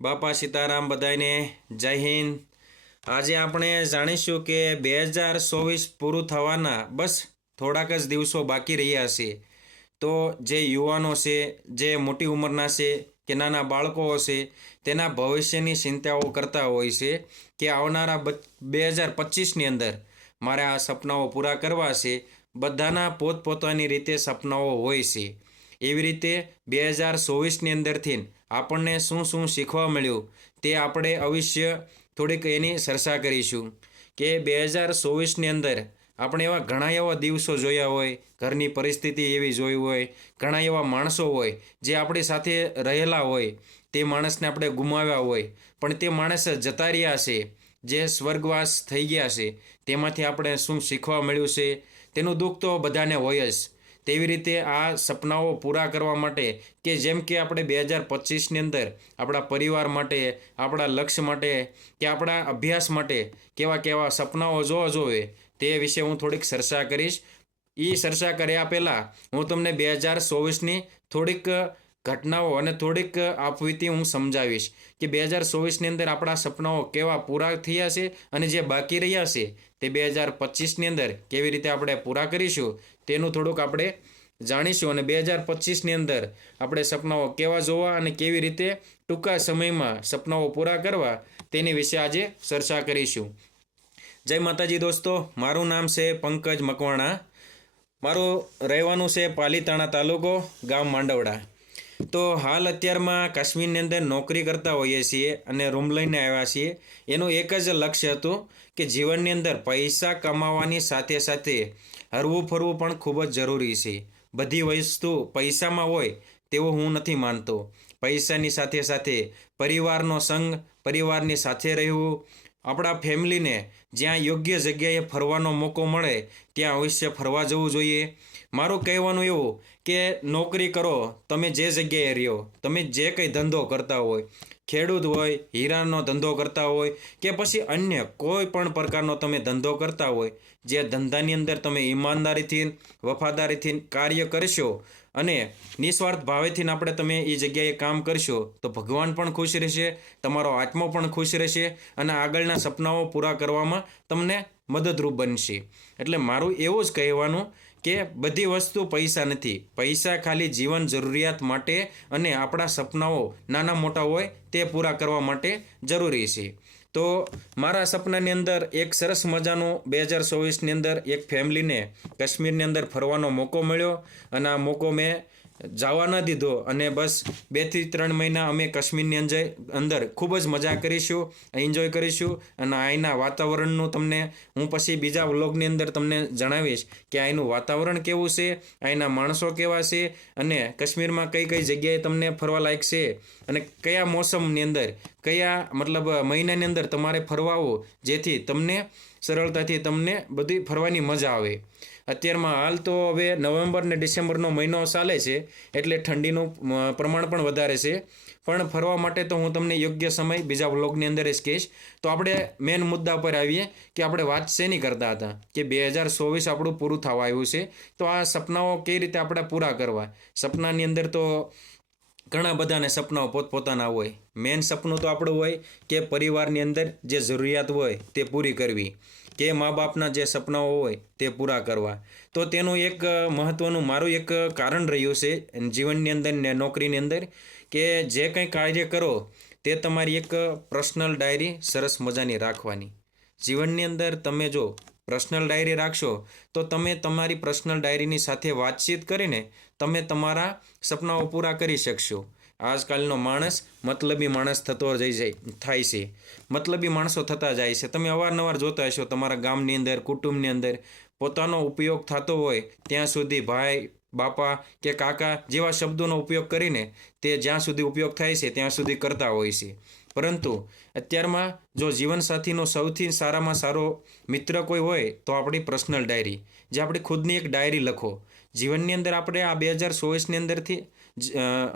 બાપા સીતારામ બધાને જય હિન્દ. આજે આપણે જાણીશું કે બે હજાર ચોવીસ પૂરું થવાના બસ થોડાક જ દિવસો બાકી રહ્યા છે. તો જે યુવાનો છે, જે મોટી ઉંમરના છે, કે નાના બાળકો છે તેના ભવિષ્યની ચિંતાઓ કરતા હોય છે કે આવનારા બે હજાર પચીસની અંદર મારે આ સપનાઓ પૂરા કરવા છે. બધાના પોતપોતાની રીતે સપનાઓ હોય છે. એવી રીતે બે હજાર ચોવીસની અંદરથી આપણને શું શું શીખવા મળ્યું તે આપણે અવશ્ય થોડીક એની ચર્ચા કરીશું કે બે હજાર ચોવીસની અંદર આપણે એવા ઘણા એવા દિવસો જોયા હોય, ઘરની પરિસ્થિતિ એવી જોઈ હોય, ઘણા એવા માણસો હોય જે આપણી સાથે રહેલા હોય, તે માણસને આપણે ગુમાવ્યા હોય, પણ તે માણસ જતા રહ્યા છે, જે સ્વર્ગવાસ થઈ ગયા છે, તેમાંથી આપણે શું શીખવા મળ્યું છે, તેનું દુઃખ તો બધાને હોય જ. તેવી રીતે આ સપનાઓ પૂરા કરવા માટે કે જેમ કે આપણે બે હજાર પચીસની અંદર આપણા પરિવાર માટે, આપણા લક્ષ્ય માટે કે આપણા અભ્યાસ માટે કેવા કેવા સપનાઓ જોવા જોવે તે વિશે હું થોડીક ચર્ચા કરીશ. એ ચર્ચા કર્યા પહેલાં હું તમને બે હજાર ચોવીસની થોડીક ઘટનાઓ અને થોડીક આપવીતી હું સમજાવીશ કે બે હજાર ચોવીસની અંદર આપણા સપનાઓ કેવા પૂરા થયા છે અને જે બાકી રહ્યા છે તે બે હજાર પચીસની અંદર કેવી રીતે આપણે પૂરા કરીશું. તેનું થોડુંક આપણે જાણીશું અને બે હજાર પચીસની અંદર આપણે સપનાઓ કેવા જોવા અને કેવી રીતે ટૂંકા સમયમાં સપનાઓ પૂરા કરવા તેની વિશે આજે ચર્ચા કરીશું. જય માતાજી દોસ્તો, મારું નામ છે પંકજ મકવાણા. મારું રહેવાનું છે પાલીતાણા તાલુકો ગામ માંડવડા. તો હાલ અત્યારમાં કાશ્મીરની અંદર નોકરી કરતા હોઈએ છીએ અને રૂમ લઈને આવ્યા છીએ. એનું એક જ લક્ષ્ય હતું કે જીવનની અંદર પૈસા કમાવાની સાથે સાથે હરવું ફરવું પણ ખૂબ જ જરૂરી છે. બધી વસ્તુ પૈસામાં હોય તેવો હું નથી માનતો. પૈસાની સાથે સાથે પરિવારનો સંગ, પરિવારની સાથે રહેવું, આપણા ફેમિલીને જ્યાં યોગ્ય જગ્યાએ ફરવાનો મોકો મળે, ત્યાં અવશ્ય ફરવા જવું જોઈએ. મારું કહેવાનું એવું કે નોકરી કરો, તમે જે જગ્યાએ રહ્યો, તમે જે કંઈ ધંધો કરતા હોય, ખેડૂત હોય, હીરાનો ધંધો કરતા હોય કે પછી અન્ય કોઈ પણ પ્રકારનો તમે ધંધો કરતા હોય, જે ધંધાની અંદર તમે ઈમાનદારીથી, વફાદારીથી કાર્ય કરશો અને નિસ્વાર્થ ભાવેથી આપણે તમે એ જગ્યાએ કામ કરશો, તો ભગવાન પણ ખુશ રહેશે, તમારો આત્મા પણ ખુશ રહેશે અને આગળના સપનાઓ પૂરા કરવામાં તમને મદદરૂપ બનશે. એટલે મારું એવું જ કહેવાનું કે બધી વસ્તુ પૈસા નથી. પૈસા ખાલી જીવન જરૂરિયાત માટે અને આપણા સપનાઓ નાના મોટા હોય તે પૂરા કરવા માટે જરૂરી છે. તો મારા સપનાની અંદર એક સરસ મજાનો બે હજાર ચોવીસની અંદર એક ફેમિલીને કાશ્મીરની અંદર ફરવાનો મોકો મળ્યો અને આ મોકો મેં જવા ન દીધો અને બસ બેથી ત્રણ મહિના અમે કાશ્મીરની અંદર અંદર ખૂબ જ મજા કરીશું એન્જોય કરીશું અને અહીંના વાતાવરણનું તમને હું પછી બીજા વ્લોગની અંદર તમને જણાવીશ કે અહીંનું વાતાવરણ કેવું છે અહીંના માણસો કેવા છે અને કાશ્મીરમાં કઈ કઈ જગ્યાએ તમને ફરવા લાયક છે અને કયા મોસમની અંદર, કયા મતલબ મહિનાની અંદર તમારે ફરવાવો જેથી તમને સરળતાથી તમને બધી ફરવાની મજા આવે. અત્યારમાં હાલ તો હવે નવેમ્બર ને ડિસેમ્બરનો મહિનો ચાલે છે, એટલે ઠંડીનું પ્રમાણ પણ વધારે છે. પણ ફરવા માટે તો હું તમને યોગ્ય સમય બીજા વ્લોગની અંદર જ કહીશ. તો આપણે મેન મુદ્દા પર આવીએ કે આપણે વાત શેની કરતા હતા? કે બે હજાર ચોવીસ આપણું પૂરું થવા આવ્યું છે. તો આ સપનાઓ કઈ રીતે આપણે પૂરા કરવા? સપનાની અંદર તો ઘણા બધાને સપનાઓ પોતપોતાના હોય. મેન સપનું તો આપણું હોય કે પરિવારની અંદર જે જરૂરિયાત હોય તે પૂરી કરવી. કે મા બાપના જે સપનાઓ હોય તે પૂરા કરવા. તો તેનું એક મહત્ત્વનું મારું એક કારણ રહ્યું છે જીવનની અંદર ને નોકરીની અંદર કે જે કંઈ કાર્ય કરો તે તમારી એક પર્સનલ ડાયરી સરસ મજાની રાખવાની. જીવનની અંદર તમે જો પર્સનલ ડાયરી રાખશો, તો તમે તમારી પર્સનલ ડાયરીની સાથે વાતચીત કરીને તમે તમારા સપનાઓ પૂરા કરી શકશો. આજકાલનો માણસ મતલબી માણસ થતો જઈ જાય, થાય છે. મતલબી માણસો થતા જાય છે. તમે અવારનવાર જોતા હશો તમારા ગામની અંદર, કુટુંબની અંદર પોતાનો ઉપયોગ થતો હોય ત્યાં સુધી ભાઈ, બાપા કે કાકા જેવા શબ્દોનો ઉપયોગ કરીને તે જ્યાં સુધી ઉપયોગ થાય છે ત્યાં સુધી કરતા હોય છે. પરંતુ અત્યારમાં જો જીવનસાથીનો સૌથી સારામાં સારો મિત્ર કોઈ હોય, તો આપણી પર્સનલ ડાયરી, જે આપણી ખુદની એક ડાયરી લખો. જીવનની અંદર આપણે આ બે હજાર ચોવીસની અંદરથી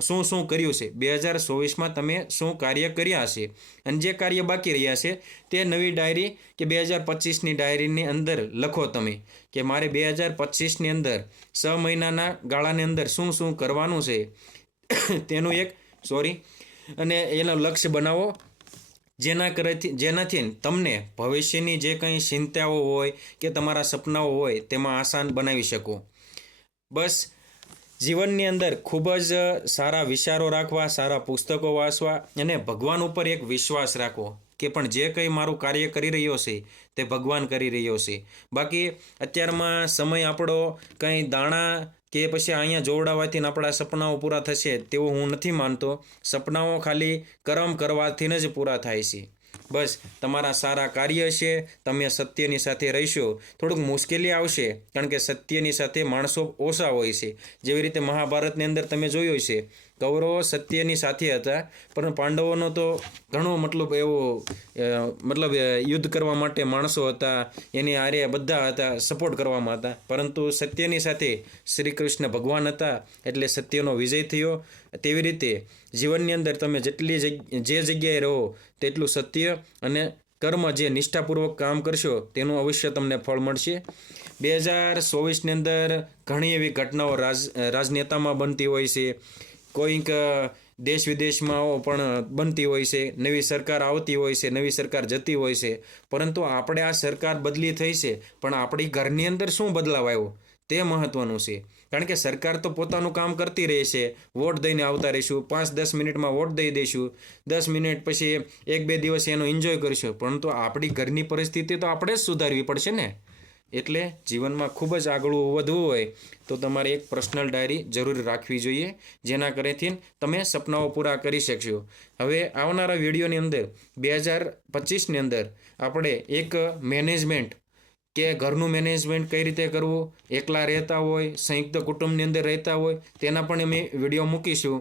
શું શું કર્યું છે? બે હજાર ચોવીસમાં તમે શું કાર્ય કર્યા હશે? અને જે કાર્ય બાકી રહ્યા છે, તે નવી ડાયરી કે બે હજાર પચીસની ડાયરીની અંદર લખો તમે. કે મારે બે હજાર પચીસની અંદર છ મહિનાના ગાળાની અંદર શું શું કરવાનું છે? તેનું એક, સોરી અને એનો લક્ષ્ય બનાવો. જેના કરેથી જેનાથી તમને ભવિષ્યની જે કંઈ ચિંતાઓ હોય કે તમારા સપનાઓ હોય તેમાં આસાન બનાવી શકો. બસ, જીવનની અંદર ખૂબ જ સારા વિચારો રાખવા, સારા પુસ્તકો વાંચવા અને ભગવાન ઉપર એક વિશ્વાસ રાખવો કે પણ જે કંઈ મારું કાર્ય કરી રહ્યો છે તે ભગવાન કરી રહ્યો છે. બાકી, અત્યારમાં સમય આપણો કંઈ દાણા કે પછી અહીંયા જોવડાવવાથી આપણા સપનાઓ પૂરા થશે તેવું હું નથી માનતો. સપનાઓ ખાલી કર્મ કરવાથી જ પૂરા થાય છે. બસ, તમારા સારા કાર્ય છે, તમે સત્યની સાથે રહીશો. થોડુંક મુશ્કેલી આવશે, કારણ કે સત્યની સાથે માણસો ઓછા હોય છે. જેવી રીતે મહાભારતની અંદર તમે જોયું છે. કૌરવો સત્યની સાથે હતા. પણ પાંડવોનો તો ઘણો મતલબ એવો મતલબ યુદ્ધ કરવા માટે માણસો હતા. એની આરે બધા હતા સપોર્ટ કરવામાં હતા. પરંતુ સત્યની સાથે શ્રી કૃષ્ણ ભગવાન હતા એટલે સત્યનો વિજય થયો. તેવી રીતે જીવનની અંદર તમે જેટલી જે જગ્યાએ રહો તેટલું સત્ય અને કર્મ જે નિષ્ઠાપૂર્વક કામ કરશો તેનું અવશ્ય તમને ફળ મળશે. બે હજાર ચોવીસની અંદર ઘણી એવી ઘટનાઓ રાજ, રાજનેતામાં બનતી હોય છે. કોઈક દેશ વિદેશમાં પણ બનતી હોય છે, નવી સરકાર આવતી હોય છે, નવી સરકાર જતી હોય છે. પરંતુ આપણે આ સરકાર બદલી થઈ છે, પણ આપણી ઘરની અંદર શું બદલાવ આવ્યો? તે મહત્વનું છે. કારણ કે સરકાર તો પોતાનું કામ કરતી રહે છે. વોટ દઈને આવતા રહીશું. પાંચ દસ મિનિટમાં વોટ દઈ દઈશું. દસ મિનિટ પછી એક બે દિવસ એનો એન્જોય કરીશું. પરંતુ આપણી ઘરની પરિસ્થિતિ તો આપણે જ સુધારવી પડશે ને? એટલે જીવનમાં ખૂબ જ આગળ વધવું હોય તો તમારે એક પર્સનલ ડાયરી જરૂર રાખવી જોઈએ, જેના કરેથી તમે સપનાઓ પૂરા કરી શકશો. હવે આવનારા વિડીયોની અંદર, બે હજાર પચીસની અંદર આપણે એક મેનેજમેન્ટ કે ઘરનું મેનેજમેન્ટ કઈ રીતે કરવું, એકલા રહેતા હોય, સંયુક્ત કુટુંબની અંદર રહેતા હોય, તેના પણ અમે વીડિયો મૂકીશું.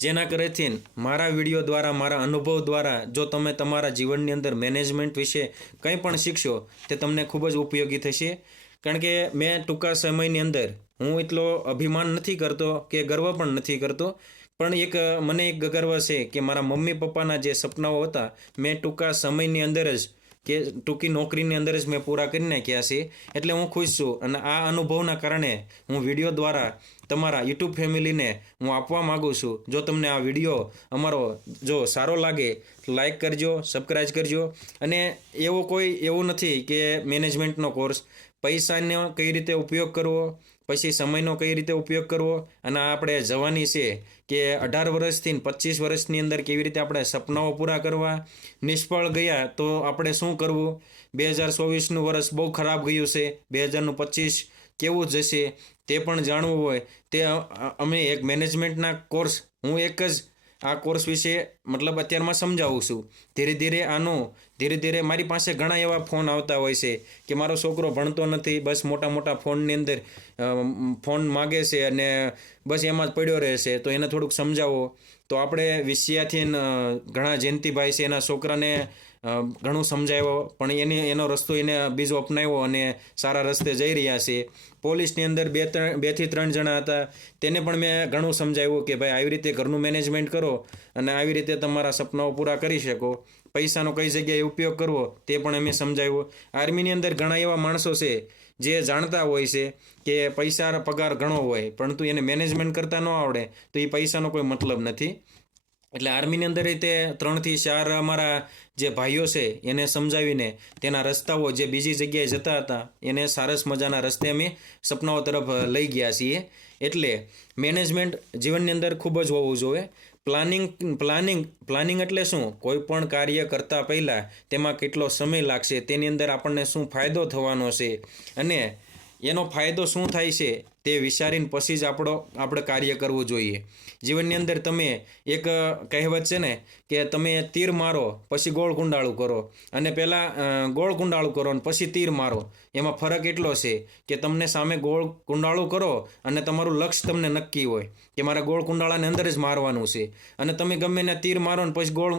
જેના કરેથી મારા વીડિયો દ્વારા, મારા અનુભવ દ્વારા, જો તમે તમારા જીવનની અંદર મેનેજમેન્ટ વિશે કંઈ પણ શીખશો, તે તમને ખૂબ જ ઉપયોગી થશે. કારણ કે મેં ટૂંકા સમયની અંદર હું એટલો અભિમાન નથી કરતો કે ગર્વ પણ નથી કરતો. પણ એક, મને એક ગર્વ છે કે મારા મમ્મી પપ્પાના જે સપનાઓ હતા, મેં ટૂંકા સમયની અંદર જ કે ટૂંકી નોકરીની અંદર જ મેં પૂરા કરી નાખ્યા છે, એટલે હું ખુશ છું. અને આ અનુભવના કારણે હું વીડિયો દ્વારા તમારા યુટ્યુબ ફેમિલીને હું આપવા માગું છું. જો તમને આ વીડિયો અમારો જો સારો લાગે, લાઈક કરજો, સબસ્ક્રાઈબ કરજો. અને એવો કોઈ એવું નથી કે મેનેજમેન્ટનો કોર્સ. પૈસાનો કઈ રીતે ઉપયોગ કરવો પછી સમયનો કઈ રીતે ઉપયોગ કરવો અને આપણે જવાની છે કે અઢાર વર્ષથી પચીસ વર્ષની અંદર કેવી રીતે આપણે સપનાઓ પૂરા કરવા. નિષ્ફળ ગયા તો આપણે શું કરવું? બે હજાર ચોવીસનું વર્ષ બહુ ખરાબ ગયું છે. બે હજારનું પચીસ કેવું જશે તે પણ જાણવું હોય. તે અમે એક મેનેજમેન્ટના કોર્સ હું એક જ આ કોર્સ વિશે મતલબ અત્યારમાં સમજાવું છું. ધીરે ધીરે આનું, ધીરે ધીરે મારી પાસે ઘણા એવા ફોન આવતા હોય છે કે મારો છોકરો ભણતો નથી, બસ મોટા મોટા ફોનની અંદર ફોન માગે છે અને બસ એમાં જ પડ્યો રહે છે. તો એને થોડુંક સમજાવો. તો આપણે વિસિયાથી ઘણા જયંતિભાઈ છે એના છોકરાને ઘણું સમજાવ્યો, પણ એને, એનો રસ્તો એને બીજો અપનાવ્યો અને સારા રસ્તે જઈ રહ્યા છે. પોલીસની અંદર બે ત્રણ, બેથી ત્રણ જણા હતા. તેને પણ મેં ઘણું સમજાવ્યું કે ભાઈ, આવી રીતે ઘરનું મેનેજમેન્ટ કરો અને આવી રીતે તમારા સપનાઓ પૂરા કરી શકો. પૈસાનો કઈ જગ્યાએ ઉપયોગ કરવો તે પણ અમે સમજાવ્યું. આર્મીની અંદર ઘણા એવા માણસો છે જે જાણતા હોય છે કે પૈસા પગાર ઘણો હોય, પરંતુ એને મેનેજમેન્ટ કરતા ન આવડે, તો એ પૈસાનો કોઈ મતલબ નથી. એટલે આર્મીની અંદર રીતે ત્રણથી ચાર અમારા જે ભાઈઓ છે, એને સમજાવીને તેના રસ્તાઓ જે બીજી જગ્યાએ જતા હતા, એને સારસ મજાના રસ્તે અમે સપનાઓ તરફ લઈ ગયા છીએ. એટલે મેનેજમેન્ટ જીવનની અંદર ખૂબ જ હોવું જોઈએ. પ્લાનિંગ પ્લાનિંગ પ્લાનિંગ એટલે શું? કોઈ પણ કાર્ય કરતાં પહેલાં તેમાં કેટલો સમય લાગશે, તેની અંદર આપણને શું ફાયદો થવાનો છે? અને એનો ફાયદો શું થાય છે? તે વિચારીને પછી જ આપણો, આપણે કાર્ય કરવું જોઈએ. જીવનની અંદર તમે એક કહેવત છે ને કે તમે તીર મારો, પછી ગોળ કુંડાળું કરો. અને પહેલાં ગોળ કુંડાળું કરો અને પછી તીર મારો. એમાં ફરક એટલો છે કે તમને સામે ગોળ કુંડાળું કરો અને તમારું લક્ષ્ય તમને નક્કી હોય. કે મારે ગોળ કુંડાળાને અંદર જ મારવાનું છે. અને તમે ગમે ને તીર મારો ને પછી ગોળ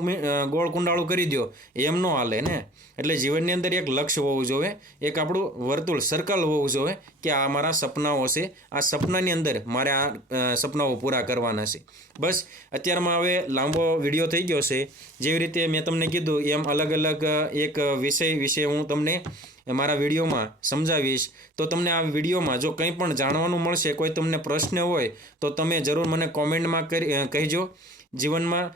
ગોળ કુંડાળું કરી દો એમ ન હાલે ને. એટલે જીવનની અંદર એક લક્ષ્ય હોવું જોઈએ એક આપણું વર્તુળ સર્કલ હોવું જોઈએ કે આ મારા સપનાઓ છે. આ સપનાની અંદર મારે આ સપનાઓ પૂરા કરવાના છે. બસ, અત્યારમાં હવે લાંબો વીડિયો થઈ ગયો છે. જેવી રીતે મેં તમને કીધું એમ અલગ અલગ એક વિષય વિશે હું તમને એ મારા વિડીયોમાં સમજાવીશ. તો તમને આ વિડીયોમાં જો કંઈ પણ જાણવાનું મળશે, કોઈ તમને પ્રશ્ન હોય, તો તમે જરૂર મને કોમેન્ટમાં કરી કહેજો. જીવનમાં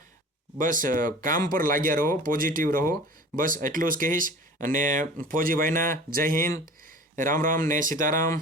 બસ કામ પર લાગ્યા રહો પોઝિટિવ રહો. બસ એટલું જ કહીશ. અને ફોજીભાઈના જય હિન્દ. રામ રામ, ને સીતારામ.